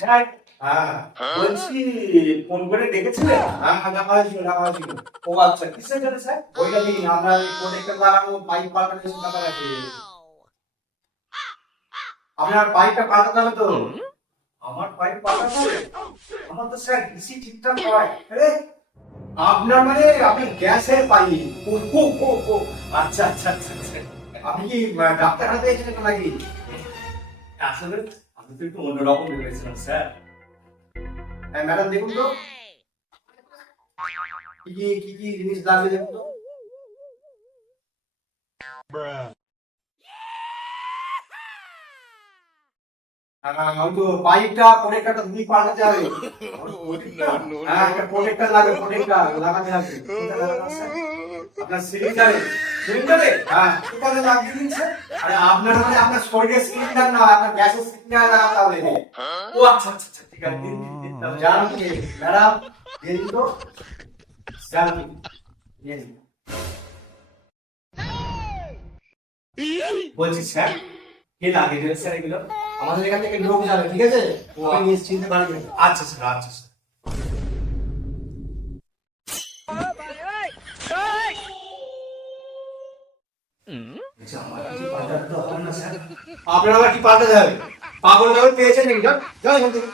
Sir, বলছি phone করে ডেকেছিলেন? ঢাকা হয়েছিল। ও আচ্ছা, কিসের জন্য স্যার? ওইটা দিন আমরা প্রোটেক্টর লাগাবো, পাইপ পাল্টানোর কিছু ব্যাপার আছে। আপনার পাইপটা পাল্টাতে হবে তো। আমার পাইপ পাল্টাতে হবে? আমার তো স্যার ডিসি ঠিকঠাক হয়। আপনার মানে আপনি গ্যাসের পাইপ। ও ও ও ও, আচ্ছা আচ্ছা আচ্ছা আচ্ছা। আপনি কি ডাক্তারখানাতে এসেছেন নাকি? আসলে আমি তো একটু অন্যরকম ভেবেছিলাম স্যার। হ্যাঁ ম্যাডাম, দেখুন তো কি কি জিনিস লাগবে দেখুন তো। ওই তো পাইপটা প্রোটেক্টরটা দুই পাল্টাতে হবে। হ্যাঁ, একটা প্রোটেক্টর লাগবে, প্রোটেক্টর লাগাতে হবে। কোনটা লাগানো আছে? আপনার সিলিন্ডারে। সিলিন্ডারে হ্যাঁ, কি কাজে লাগিয়ে দিন স্যার? আরে আপনার মানে আপনার শরীরের সিলিন্ডার না, আপনার গ্যাসের সিলিন্ডার লাগাতে হবে। ও আচ্ছা আচ্ছা আচ্ছা, ঠিক আছে, দিন দিন দিন তাহলে। জান কি ম্যাডাম, দিয়ে দিন তো। জান কি দিয়ে দিন। বলছি স্যার, কে লাগিয়ে দেবে স্যার এগুলো? আমাদের এখান থেকে লোক যাবে, ঠিক আছে? আপনি নিশ্চিন্তে বাড়ি যাবেন। আচ্ছা স্যার, আচ্ছা স্যার। আচ্ছা, আমার কিছু পাল্টাতে তো হবে না স্যার। আপনার আবার কি পাল্টাতে হবে? পাগল টাগল পেয়েছেন নাকি? যান যান এখান থেকে।